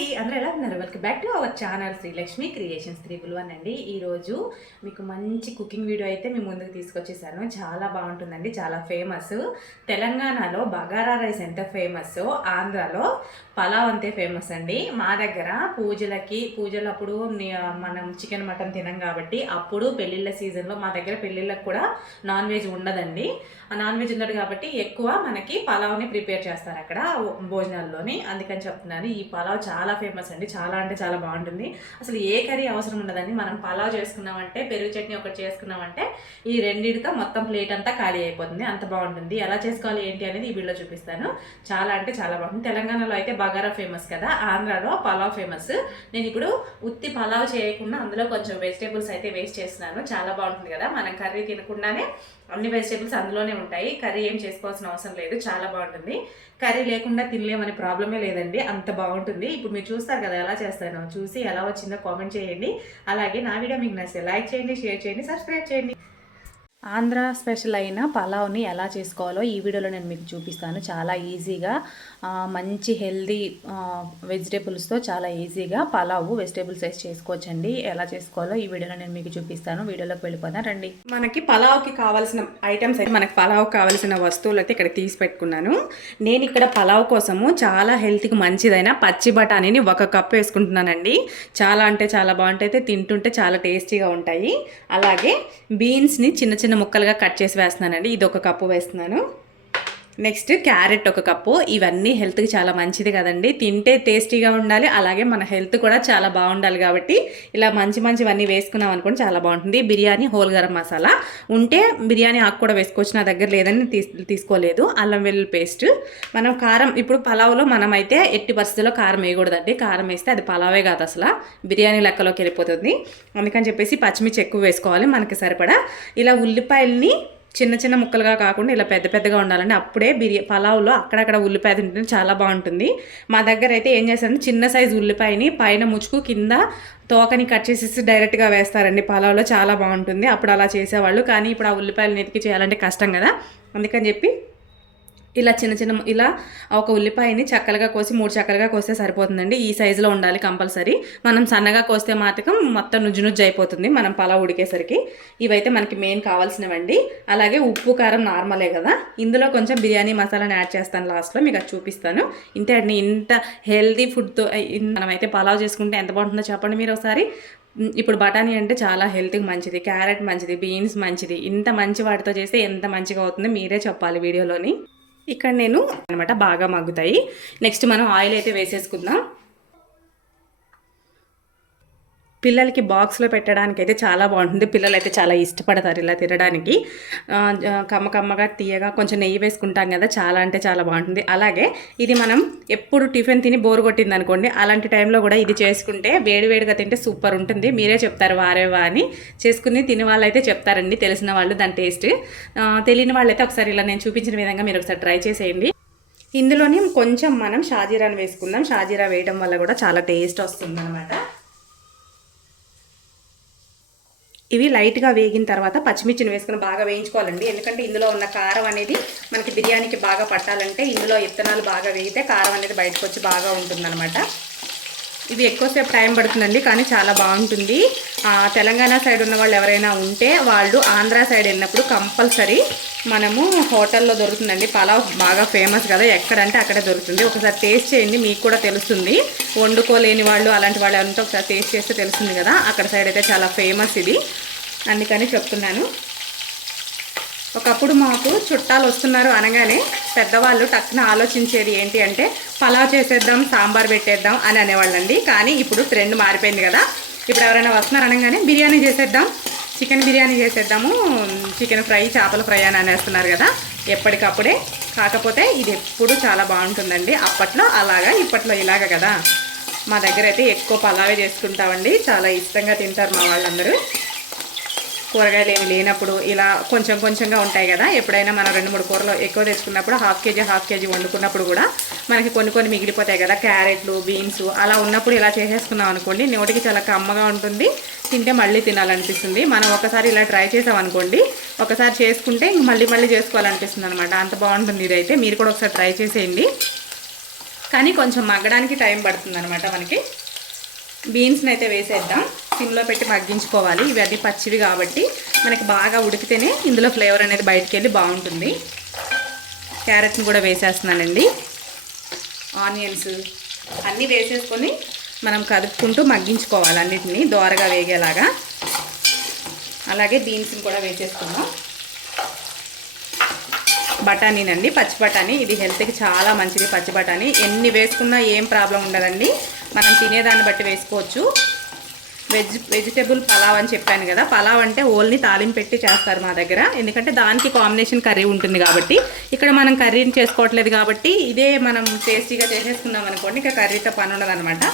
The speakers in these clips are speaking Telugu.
అండి, అందరూ ఎలా ఉన్నారు? Welcome back to our channel Srilakshmi creations 3 అండి. ఈరోజు మీకు మంచి కుకింగ్ వీడియో అయితే మీ ముందుకు తీసుకొచ్చేసాను. చాలా బాగుంటుందండి, చాలా ఫేమస్. తెలంగాణలో బగారా రైస్ ఎంత ఫేమస్, ఆంధ్రాలో పలావ్ అంతే ఫేమస్ అండి. మా దగ్గర పూజలప్పుడు మనం చికెన్ మటన్ తినం కాబట్టి అప్పుడు పెళ్ళిళ్ళ సీజన్లో మా దగ్గర పెళ్ళిళ్ళకి కూడా నాన్ వెజ్ ఉండదండి. నాన్ వెజ్ ఉండదు కాబట్టి ఎక్కువ మనకి పలావ్ని ప్రిపేర్ చేస్తారు అక్కడ భోజనాల్లోని. అందుకని చెప్తున్నాను, ఈ పలావ్ చాలా ఫేమస్ అండి. చాలా అంటే చాలా బాగుంటుంది. అసలు ఏ కర్రీ అవసరం ఉండదండి. మనం పలావ్ చేసుకున్నామంటే, పెరుగు చట్నీ ఒకటి చేసుకున్నామంటే ఈ రెండింటితో మొత్తం ప్లేట్ అంతా ఖాళీ అయిపోతుంది. అంత బాగుంటుంది. ఎలా చేసుకోవాలి ఏంటి అనేది ఈ వీడియోలో చూపిస్తాను. చాలా అంటే చాలా బాగుంటుంది. తెలంగాణలో అయితే బగారా ఫేమస్ కదా, ఆంధ్రాలో పలావ్ ఫేమస్. నేను ఇప్పుడు ఉత్తి పలావ్ చేయకుండా అందులో కొంచెం వెజిటేబుల్స్ అయితే వేస్ట్ చేస్తున్నాను. చాలా బాగుంటుంది కదా, మనం కర్రీ తినకుండానే అన్ని వెజిటేబుల్స్ అందులోనే ఉంటాయి. కర్రీ ఏం చేసుకోవాల్సిన అవసరం లేదు. చాలా బాగుంటుంది. కర్రీ లేకుండా తినలేమని ప్రాబ్లమే లేదండి, అంత బాగుంటుంది. ఇప్పుడు మీరు చూస్తారు కదా ఎలా చేస్తానో, చూసి ఎలా వచ్చిందో కామెంట్ చేయండి. అలాగే నా వీడియో మీకు నచ్చితే లైక్ చేయండి, షేర్ చేయండి, సబ్స్క్రైబ్ చేయండి. ఆంధ్ర స్పెషల్ అయిన పలావ్ని ఎలా చేసుకోవాలో ఈ వీడియోలో నేను మీకు చూపిస్తాను. చాలా ఈజీగా మంచి హెల్దీ వెజిటేబుల్స్తో చాలా ఈజీగా పలావ్ వెజిటేబుల్స్ వేసి చేసుకోవచ్చండి. ఎలా చేసుకోవాలో ఈ వీడియోలో నేను మీకు చూపిస్తాను. వీడియోలోకి వెళ్ళిపోతాను రండి. మనకి పలావ్కి కావాల్సిన ఐటమ్స్ అయితే, మనకి పలావ్కి కావాల్సిన వస్తువులు అయితే ఇక్కడ తీసి పెట్టుకున్నాను. నేను ఇక్కడ పలావ్ కోసము చాలా హెల్త్కి మంచిదైన పచ్చి బఠానీని 1 కప్ వేసుకుంటున్నానండి. చాలా అంటే చాలా బాగుంటాయి, తింటుంటే చాలా టేస్టీగా ఉంటాయి. అలాగే బీన్స్ని చిన్న చిన్న ముక్కలుగా కట్ చేసి వేస్తున్నానండి. ఇది 1 కప్పు వేస్తున్నాను. Next carrot 1 cup. ఇవన్నీ హెల్త్కి చాలా మంచిది కదండి, తింటే టేస్టీగా ఉండాలి, అలాగే మన హెల్త్ కూడా చాలా బాగుండాలి. కాబట్టి ఇలా మంచివన్నీ వేసుకున్నాం అనుకోండి, చాలా బాగుంటుంది. బిర్యానీ హోల్ గరం మసాలా ఉంటే బిర్యానీ ఆకు కూడా వేసుకోవచ్చు. నా దగ్గర లేదని తీసుకోలేదు. అల్లం వెల్లుల్లి పేస్ట్. మనం కారం, ఇప్పుడు పలావ్లో మనమైతే ఎట్టి పరిస్థితుల్లో కారం వేయకూడదండి. కారం వేస్తే అది పలావే కాదు, అసలు బిర్యానీ లెక్కలోకి వెళ్ళిపోతుంది. అందుకని చెప్పేసి పచ్చిమిర్చి ఎక్కువ వేసుకోవాలి మనకి సరిపడా. ఇలా ఉల్లిపాయల్ని చిన్న చిన్న ముక్కలుగా కాకుండా ఇలా పెద్దగా ఉండాలండి. అప్పుడే పలావ్లో అక్కడక్కడ ఉల్లిపాయ తింటే చాలా బాగుంటుంది. మా దగ్గర అయితే ఏం చేస్తారంటే, చిన్న సైజు ఉల్లిపాయని పైన ముచుకు కింద తోకని కట్ చేసేసి డైరెక్ట్గా వేస్తారండి పలావ్లో. చాలా బాగుంటుంది. అప్పుడు అలా చేసేవాళ్ళు, కానీ ఇప్పుడు ఆ ఉల్లిపాయలు నెతికి చేయాలంటే కష్టం కదా. అందుకని చెప్పి ఇలా ఇలా ఒక ఉల్లిపాయని చక్కలుగా కోసి 3 చక్కలుగా కోస్తే సరిపోతుందండి. ఈ సైజులో ఉండాలి కంపల్సరీ. మనం సన్నగా కోస్తే మాత్రం మొత్తం నుజ్జు అయిపోతుంది మనం పలావ్ ఉడికేసరికి. ఇవైతే మనకి మెయిన్ కావాల్సినవండి. అలాగే ఉప్పు కారం నార్మలే కదా. ఇందులో కొంచెం బిర్యానీ మసాలాని యాడ్ చేస్తాను లాస్ట్లో, మీకు అది చూపిస్తాను. ఇంతే అండి. ఇంత హెల్తీ ఫుడ్తో మనమైతే పలావ్ చేసుకుంటే ఎంత బాగుంటుందో చెప్పండి మీరు ఒకసారి. ఇప్పుడు బఠానీ అంటే చాలా హెల్త్కి మంచిది, క్యారెట్ మంచిది, బీన్స్ మంచిది. ఇంత మంచి వాటితో చేస్తే ఎంత మంచిగా అవుతుందో మీరే చెప్పాలి వీడియోలోని. ఇక్కడ నేను అనమాట బాగా మగ్గుతాయి. నెక్స్ట్ మనం ఆయిల్ అయితే వేసేసుకుందాం. పిల్లలకి బాక్స్లో పెట్టడానికి అయితే చాలా బాగుంటుంది. పిల్లలు అయితే చాలా ఇష్టపడతారు ఇలా తినడానికి. కమ్మగా తీయగా కొంచెం నెయ్యి వేసుకుంటాం కదా, చాలా అంటే చాలా బాగుంటుంది. అలాగే ఇది మనం ఎప్పుడు టిఫిన్ తిని బోర్ కొట్టింది అనుకోండి, అలాంటి టైంలో కూడా ఇది చేసుకుంటే వేడివేడిగా తింటే సూపర్ ఉంటుంది. మీరే చెప్తారు వారేవా అని. చేసుకుని తినే వాళ్ళు అయితే చెప్తారండి, తెలిసిన వాళ్ళు దాని టేస్ట్. తెలియని వాళ్ళైతే ఒకసారి ఇలా నేను చూపించిన విధంగా మీరు ఒకసారి ట్రై చేసేయండి. ఇందులోనే కొంచెం మనం షాజీరాని వేసుకుందాం. షాజీరా వేయడం వల్ల కూడా చాలా టేస్ట్ వస్తుంది అనమాట. ఇవి లైట్గా వేగిన తర్వాత పచ్చిమిర్చిని వేసుకుని బాగా వేయించుకోవాలండి. ఎందుకంటే ఇందులో ఉన్న కారం అనేది మనకి బిర్యానీకి బాగా పట్టాలంటే ఇందులో ఇత్తనాలు బాగా వేగితే కారం అనేది బయటకు వచ్చి బాగా ఉంటుందన్నమాట. ఇది ఎక్కువసేపు టైం పడుతుందండి, కానీ చాలా బాగుంటుంది. తెలంగాణ సైడ్ ఉన్న వాళ్ళు ఎవరైనా ఉంటే వాళ్ళు ఆంధ్ర సైడ్ వెళ్ళినప్పుడు కంపల్సరీ మనము హోటల్లో దొరుకుతుందండి. పలావ్ బాగా ఫేమస్ కదా, ఎక్కడంటే అక్కడే దొరుకుతుంది. ఒకసారి టేస్ట్ చేయండి, మీకు కూడా తెలుస్తుంది. వండుకోలేని వాళ్ళు అలాంటి వాళ్ళు ఎవరంటే ఒకసారి టేస్ట్ చేస్తే తెలుస్తుంది కదా. అక్కడ సైడ్ అయితే చాలా ఫేమస్ ఇది, అందుకని చెప్తున్నాను. ఒకప్పుడు మాకు చుట్టాలు వస్తున్నారు అనగానే పెద్దవాళ్ళు టక్కున ఆలోచించేది ఏంటి అంటే, పలావ్ చేసేద్దాం, సాంబార్ పెట్టేద్దాం అని అనేవాళ్ళండి. కానీ ఇప్పుడు ట్రెండ్ మారిపోయింది కదా. ఇప్పుడు ఎవరైనా వస్తున్నారు అనగానే బిర్యానీ చేసేద్దాం, చికెన్ బిర్యానీ చేసేద్దాము, చికెన్ ఫ్రై, చేపల ఫ్రై అని అనేస్తున్నారు కదా ఎప్పటికప్పుడే. కాకపోతే ఇది ఎప్పుడు చాలా బాగుంటుందండి. అప్పట్లో అలాగా, ఇప్పట్లో ఇలాగ కదా. మా దగ్గర అయితే ఎక్కువ పలావే చేసుకుంటామండి, చాలా ఇష్టంగా తింటారు మా వాళ్ళందరూ. కూరగాయలు ఏమి లేనప్పుడు ఇలా కొంచెంగా ఉంటాయి కదా. ఎప్పుడైనా మనం 2-3 కూరలు ఎక్కువ తెచ్చుకున్నప్పుడు హాఫ్ కేజీ వండుకున్నప్పుడు కూడా మనకి కొన్ని మిగిలిపోతాయి కదా, క్యారెట్లు, బీన్స్ అలా ఉన్నప్పుడు ఇలా చేసేసుకున్నాం అనుకోండి, నోటికి చాలా కమ్మగా ఉంటుంది, తింటే మళ్ళీ తినాలనిపిస్తుంది. మనం ఒకసారి ఇలా ట్రై చేసామనుకోండి, ఒకసారి చేసుకుంటే మళ్ళీ చేసుకోవాలనిపిస్తుంది అనమాట. అంత బాగుంటుంది ఇదైతే. మీరు కూడా ఒకసారి ట్రై చేసేయండి. కానీ కొంచెం మగ్గడానికి టైం పడుతుంది అనమాట మనకి. బీన్స్ని అయితే వేసేద్దాం, సిమ్లో పెట్టి మగ్గించుకోవాలి. ఇవన్నీ పచ్చివి కాబట్టి మనకి బాగా ఉడికితేనే ఇందులో ఫ్లేవర్ అనేది బయటికి వెళ్ళి బాగుంటుంది. క్యారెట్ని కూడా వేసేస్తున్నానండి. ఆనియన్స్ అన్నీ వేసేసుకొని మనం కదుపుకుంటూ మగ్గించుకోవాలి అన్నిటిని దోరగా వేగేలాగా. అలాగే బీన్స్ని కూడా వేసేసుకుందాం. బఠానీనండి, పచ్చి బఠానీ. ఇది హెల్త్కి చాలా మంచిది. పచ్చి బఠానీ ఎన్ని వేసుకున్నా ఏం ప్రాబ్లం ఉండదండి, మనం తినేదాన్ని బట్టి వేసుకోవచ్చు. వెజిటేబుల్ పలావ్ అని చెప్పాను కదా, పలావ్ అంటే ఓన్లీ తాలింపు పెట్టి చేస్తారు మా దగ్గర, ఎందుకంటే దానికి కాంబినేషన్ కర్రీ ఉంటుంది కాబట్టి. ఇక్కడ మనం కర్రీని చేసుకోవట్లేదు కాబట్టి ఇదే మనం టేస్టీగా చేసేసుకున్నాం అనుకోండి, ఇక కర్రీతో పని ఉండదన్నమాట.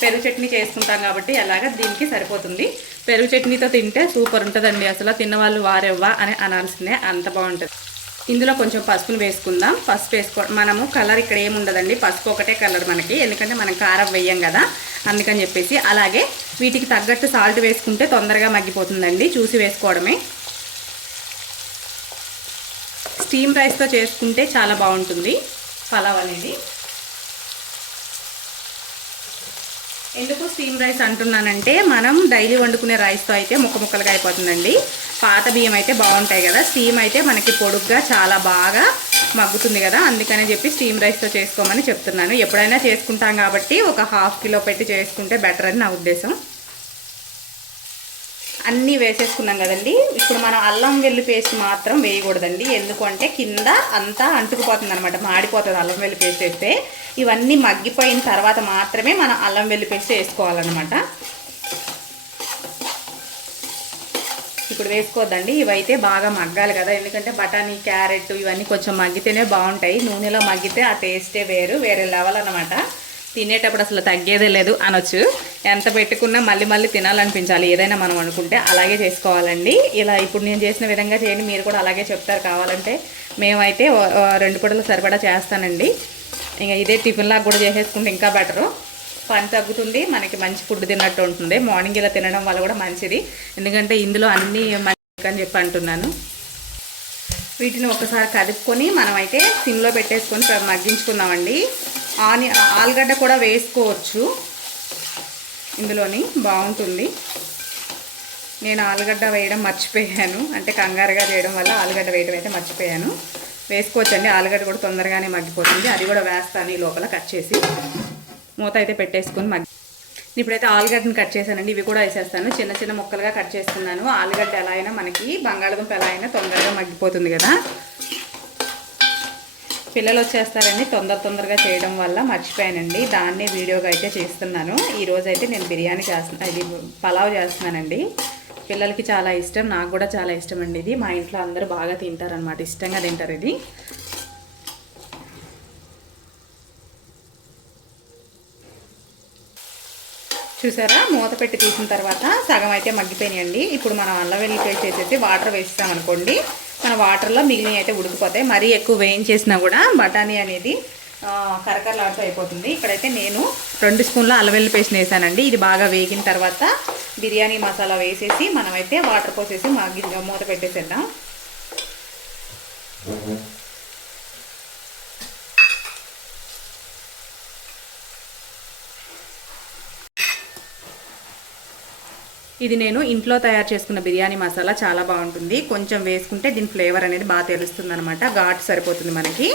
పెరుగు చట్నీ చేసుకుంటాం కాబట్టి అలాగా దీనికి సరిపోతుంది. పెరుగు చట్నీతో తింటే సూపర్ ఉంటుందండి. అసలు తిన్నవాళ్ళు వారెవ్వా అని అనాల్సిందే, అంత బాగుంటుంది. ఇందులో కొంచెం పసుపును వేసుకుందాం. పసుపు మనము కలర్ ఇక్కడ ఏముండదండి, పసుపు ఒకటే కలర్ మనకి, ఎందుకంటే మనం కారం వేయం కదా అందుకని చెప్పేసి. అలాగే వీటికి తగ్గట్టు సాల్ట్ వేసుకుంటే తొందరగా మగ్గిపోతుందండి, చూసి వేసుకోవడమే. స్టీమ్ రైస్తో చేసుకుంటే చాలా బాగుంటుంది పలావ్ అనేది. ఎందుకు స్టీమ్ రైస్ అంటున్నానంటే, మనం డైలీ వండుకునే రైస్తో అయితే ముక్కలుగా అయిపోతుందండి. పాత బియ్యం అయితే బాగుంటాయి కదా, స్టీమ్ అయితే మనకి పొడుగ్గా చాలా బాగా మగ్గుతుంది కదా, అందుకని చెప్పి స్టీమ్ రైస్తో చేసుకోమని చెప్తున్నాను. ఎప్పుడైనా చేసుకుంటాం కాబట్టి ఒక 1/2 కిలో పెట్టి చేసుకుంటే బెటర్ అని నా ఉద్దేశం. అన్నీ వేసేసుకున్నాం కదండి. ఇప్పుడు మనం అల్లం వెల్లి పేస్ట్ మాత్రం వేయకూడదండి, ఎందుకంటే కింద అంతా అంటుకుపోతుంది అనమాట, మాడిపోతుంది అల్లం వెల్లి పేస్ట్ వేస్తే. ఇవన్నీ మగ్గిపోయిన తర్వాత మాత్రమే మనం అల్లం వెల్లి పేస్ట్ వేసుకోవాలన్నమాట. ఇప్పుడు వేసుకోవద్దండి, ఇవైతే బాగా మగ్గాలి కదా, ఎందుకంటే బఠానీ క్యారెట్ ఇవన్నీ కొంచెం మగ్గితేనే బాగుంటాయి. నూనెలో మగ్గితే ఆ టేస్టే వేరే లెవెల్ అనమాట. తినేటప్పుడు అసలు తగ్గేదే లేదు అనొచ్చు. ఎంత పెట్టుకున్నా మళ్ళీ తినాలనిపించాలి ఏదైనా మనం అనుకుంటే. అలాగే చేసుకోవాలండి. ఇలా ఇప్పుడు నేను చేసిన విధంగా చేయండి, మీరు కూడా అలాగే చెప్తారు కావాలంటే. మేమైతే 2 పూటలు సరిపడా చేస్తానండి. ఇంకా ఇదే టిఫిన్లాగా కూడా చేసేసుకుంటే ఇంకా బెటరు, పని తగ్గుతుంది, మనకి మంచి ఫుడ్ తిన్నట్టు ఉంటుంది. మార్నింగ్ ఇలా తినడం వల్ల కూడా మంచిది, ఎందుకంటే ఇందులో అన్నీ మంచి అని చెప్పి అంటున్నాను. వీటిని ఒకసారి కదుపుకొని మనమైతే సిమ్లో పెట్టేసుకొని మగ్గించుకుందామండి. ఆలుగడ్డ కూడా వేసుకోవచ్చు ఇందులోని, బాగుంటుంది. నేను ఆలుగడ్డ వేయడం మర్చిపోయాను, అంటే కంగారుగా చేయడం వల్ల ఆలుగడ్డ వేయడం అయితే మర్చిపోయాను. వేసుకోవచ్చండి, ఆలుగడ్డ కూడా తొందరగానే మగ్గిపోతుంది. అది కూడా వేస్తాను ఈ లోపల కట్ చేసి. మూత అయితే పెట్టేసుకొని ఇప్పుడైతే ఆలుగడ్డని కట్ చేశానండి, ఇవి కూడా వేసేస్తాను. చిన్న చిన్న ముక్కలుగా కట్ చేసుకున్నాను. ఆలుగడ్డ ఎలా అయినా మనకి బంగాళదుంప ఎలా అయినా తొందరగా మగ్గిపోతుంది కదా. పిల్లలు వచ్చేస్తారని తొందరగా చేయడం వల్ల మర్చిపోయానండి, దాన్నే వీడియోగా అయితే చేస్తున్నాను. ఈరోజైతే నేను బిర్యానీ ఇది పలావ్ చేస్తున్నానండి. పిల్లలకి చాలా ఇష్టం, నాకు కూడా చాలా ఇష్టం అండి. ఇది మా ఇంట్లో అందరూ బాగా తింటారనమాట, ఇష్టంగా తింటారు ఇది. చూసారా, మూత పెట్టి తీసిన తర్వాత సగం అయితే మగ్గిపోయినాయండి. ఇప్పుడు మనం అల్లం వెల్లుల్లి పేస్ట్ వేసేసి వాటర్ వేస్తామనుకోండి, మన వాటర్లో మిగిలిన అయితే ఉడికిపోతాయి. మరీ ఎక్కువ వేయించేసినా కూడా బఠానీ అనేది కరకరలాడుతూ అయిపోతుంది. ఇక్కడైతే నేను 2 స్పూన్ల అల్లం వెల్లుల్లి పేస్ట్ వేసానండి. ఇది బాగా వేగిన తర్వాత బిర్యానీ మసాలా వేసేసి మనమైతే వాటర్ పోసేసి మూత పెట్టేసేద్దాం. ఇది నేను ఇంట్లో తయారు చేసుకున్న బిర్యానీ మసాలా, చాలా బాగుంటుంది. కొంచెం వేసుకుంటే దీని ఫ్లేవర్ అనేది బాగా తెలుస్తుంది అనమాట, ఘాటు సరిపోతుంది మనకి.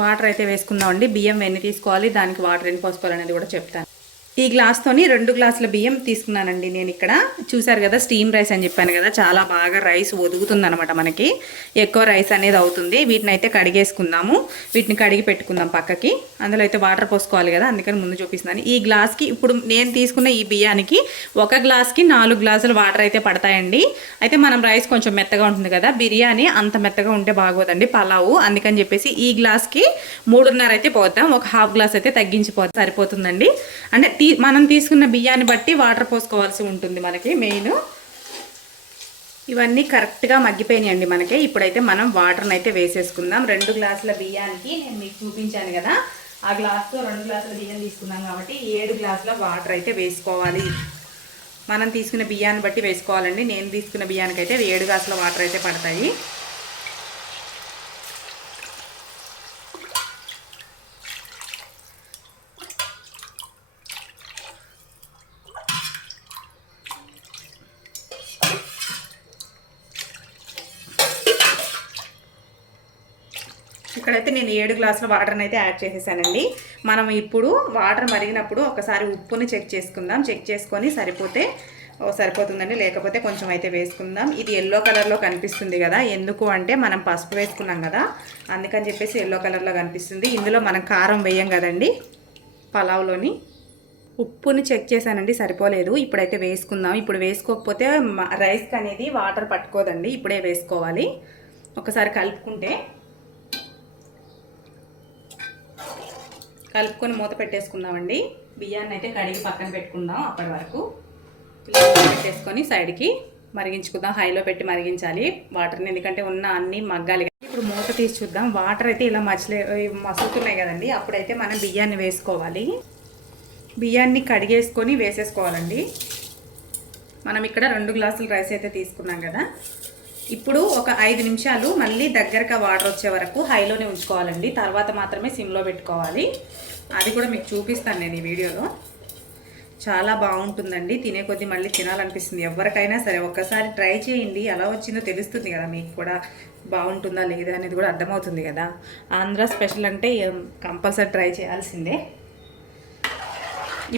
వాటర్ అయితే వేసుకుందామండి. బియ్యం ఎన్ని తీసుకోవాలి, దానికి వాటర్ ఎన్ని పోసుకోవాలనేది కూడా చెప్తాను. ఈ గ్లాస్తోని 2 గ్లాసుల బియ్యం తీసుకున్నానండి నేను ఇక్కడ. చూసారు కదా, స్టీమ్ రైస్ అని చెప్పాను కదా, చాలా బాగా రైస్ ఒదుగుతుంది అనమాట, మనకి ఎక్కువ రైస్ అనేది అవుతుంది. వీటిని అయితే కడిగేసుకుందాము, వీటిని కడిగి పెట్టుకుందాం పక్కకి. అందులో అయితే వాటర్ పోసుకోవాలి కదా, అందుకని ముందు చూపిస్తున్నాను. ఈ గ్లాస్కి ఇప్పుడు నేను తీసుకున్న ఈ బియ్యానికి 1 గ్లాస్కి 4 గ్లాసులు వాటర్ అయితే పడతాయండి. అయితే మనం రైస్ కొంచెం మెత్తగా ఉంటుంది కదా, బిర్యానీ అంత మెత్తగా ఉంటే బాగోదండి పలావు, అందుకని చెప్పేసి ఈ గ్లాస్కి 3.5 అయితే పోద్దాం. ఒక 1/2 గ్లాస్ అయితే సరిపోతుందండి. అంటే మనం తీసుకున్న బియ్యాన్ని బట్టి వాటర్ పోసుకోవాల్సి ఉంటుంది మనకి మెయిన్. ఇవన్నీ కరెక్ట్గా మగ్గిపోయినాయండి మనకి. ఇప్పుడైతే మనం వాటర్ని అయితే వేసేసుకుందాం. 2 గ్లాసుల బియ్యానికి నేను మీకు చూపించాను కదా, ఆ గ్లాస్తో 2 గ్లాసుల బియ్యం తీసుకున్నాం కాబట్టి 7 గ్లాసుల వాటర్ అయితే వేసుకోవాలి. మనం తీసుకున్న బియ్యాన్ని బట్టి వేసుకోవాలండి. నేను తీసుకున్న బియ్యానికైతే 7 గ్లాసుల వాటర్ అయితే పడతాయి. ఇక్కడైతే నేను 7 గ్లాసుల వాటర్ని అయితే యాడ్ చేసేసానండి. మనం ఇప్పుడు వాటర్ మరిగినప్పుడు ఒకసారి ఉప్పుని చెక్ చేసుకుందాం. చెక్ చేసుకొని సరిపోతుందండి, లేకపోతే కొంచెం అయితే వేసుకుందాం. ఇది ఎల్లో కలర్లో కనిపిస్తుంది కదా, ఎందుకు అంటే మనం పసుపు వేసుకున్నాం కదా, అందుకని చెప్పేసి ఎల్లో కలర్లో కనిపిస్తుంది. ఇందులో మనం కారం వేయం కదండి పలావ్లోని. ఉప్పుని చెక్ చేశానండి, సరిపోలేదు. ఇప్పుడైతే వేసుకుందాం. ఇప్పుడు వేసుకోకపోతే రైస్కి అనేది వాటర్ పట్టుకోదండి, ఇప్పుడే వేసుకోవాలి. ఒకసారి కలుపుకొని మూత పెట్టేసుకుందామండి. బియ్యాన్ని అయితే కడిగి పక్కన పెట్టుకుందాం. అప్పటి వరకు పెట్టేసుకొని సైడ్కి మరిగించుకుందాం. హైలో పెట్టి మరిగించాలి వాటర్ని, ఎందుకంటే ఉన్న అన్నీ మగ్గాలి. ఇప్పుడు మూత తీసి చూద్దాం. వాటర్ అయితే ఇలా మసులుతున్నాయి కదండి, అప్పుడైతే మనం బియ్యాన్ని వేసుకోవాలి. బియ్యాన్ని కడిగేసుకొని వేసేసుకోవాలండి. మనం ఇక్కడ 2 గ్లాసులు రైస్ అయితే తీసుకున్నాం కదా, ఇప్పుడు ఒక 5 నిమిషాలు మళ్ళీ దగ్గరగా వాటర్ వచ్చే వరకు హైలోనే ఉంచుకోవాలండి. తర్వాత మాత్రమే సిమ్లో పెట్టుకోవాలి. అది కూడా మీకు చూపిస్తాను నేను ఈ వీడియోలో. చాలా బాగుంటుందండి, తినే కొద్దీ మళ్ళీ తినాలనిపిస్తుంది. ఎవరికైనా సరే ఒక్కసారి ట్రై చేయండి, ఎలా వచ్చిందో తెలుస్తుంది కదా, మీకు కూడా బాగుంటుందా లేదా అనేది కూడా అర్థమవుతుంది కదా. ఆంధ్ర స్పెషల్ అంటే కంపల్సరీ ట్రై చేయాల్సిందే.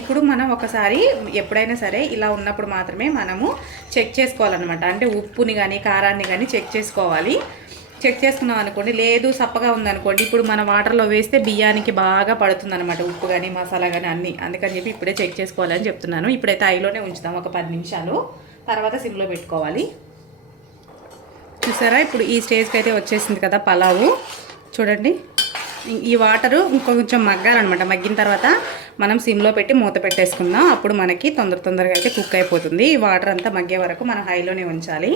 ఇప్పుడు మనం ఒకసారి ఎప్పుడైనా సరే ఇలా ఉన్నప్పుడు మాత్రమే మనము చెక్ చేసుకోవాలన్నమాట. అంటే ఉప్పుని కానీ కారాన్ని కానీ చెక్ చేసుకోవాలి. చెక్ చేసుకున్నాం అనుకోండి, లేదు సప్పగా ఉందనుకోండి, ఇప్పుడు మన వాటర్లో వేస్తే బియ్యానికి బాగా పడుతుంది అనమాట, ఉప్పు కానీ మసాలా కానీ అన్నీ. అందుకని చెప్పి ఇప్పుడే చెక్ చేసుకోవాలని చెప్తున్నాను. ఇప్పుడైతే హైలోనే ఉంచుదాం ఒక 10 నిమిషాలు, తర్వాత సిమ్లో పెట్టుకోవాలి. చూసారా, ఇప్పుడు ఈ స్టేజ్కి అయితే వచ్చేసింది కదా పలావు. చూడండి, ఈ వాటరు ఇంకొంచెం మగ్గాలన్నమాట. మగ్గిన తర్వాత మనం సిమ్లో పెట్టి మూత పెట్టేసుకుందాం. అప్పుడు మనకి తొందరగా అయితే కుక్ అయిపోతుంది. ఈ వాటర్ అంతా మగ్గే వరకు మనం హైలోనే ఉంచాలి.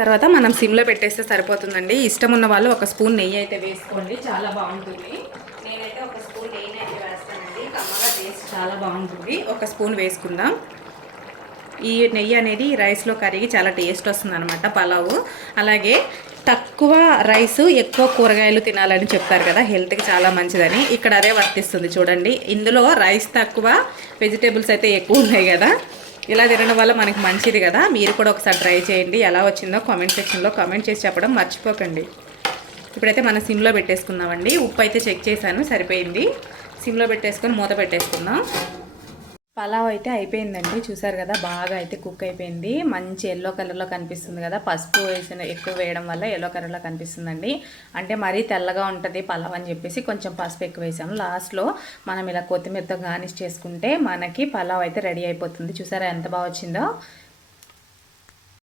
తర్వాత మనం సిమ్లో పెట్టేస్తే సరిపోతుందండి. ఇష్టం ఉన్న వాళ్ళు ఒక స్పూన్ నెయ్యి అయితే వేసుకోండి, చాలా బాగుంటుంది. నేనైతే ఒక స్పూన్ నెయ్యి అయితే వేస్తానండి, కమ్మగా టేస్ట్ చాలా బాగుంటుంది. ఒక స్పూన్ వేసుకుందాం. ఈ నెయ్యి అనేది రైస్లో కరిగి చాలా టేస్ట్ వస్తుంది అనమాట పలావు. అలాగే తక్కువ రైస్ ఎక్కువ కూరగాయలు తినాలని చెప్తారు కదా, హెల్త్కి చాలా మంచిదని. ఇక్కడ అదే వర్తిస్తుంది. చూడండి, ఇందులో రైస్ తక్కువ, వెజిటేబుల్స్ అయితే ఎక్కువ ఉన్నాయి కదా. ఇలా తినడం వల్ల మనకి మంచిది కదా. మీరు కూడా ఒకసారి ట్రై చేయండి. ఎలా వచ్చిందో కామెంట్ సెక్షన్లో కామెంట్ చేసి చెప్పడం మర్చిపోకండి. ఇప్పుడైతే మనం సిమ్లో పెట్టేసుకుందామండి. ఉప్పు అయితే చెక్ చేశాను, సరిపోయింది. సిమ్లో పెట్టేసుకొని మూత పెట్టేసుకుందాం. పలావ్ అయితే అయిపోయిందండి. చూసారు కదా, బాగా అయితే కుక్ అయిపోయింది. మంచి ఎల్లో కలర్లో కనిపిస్తుంది కదా, పసుపు ఎక్కువ వేయడం వల్ల ఎల్లో కలర్లో కనిపిస్తుందండి. అంటే మరీ తెల్లగా ఉంటుంది పలావ్ అని చెప్పేసి కొంచెం పసుపు ఎక్కువ వేసాము. లాస్ట్లో మనం ఇలా కొత్తిమీరతో గార్నిష్ చేసుకుంటే మనకి పలావ్ అయితే రెడీ అయిపోతుంది. చూసారా ఎంత బాగా వచ్చిందో.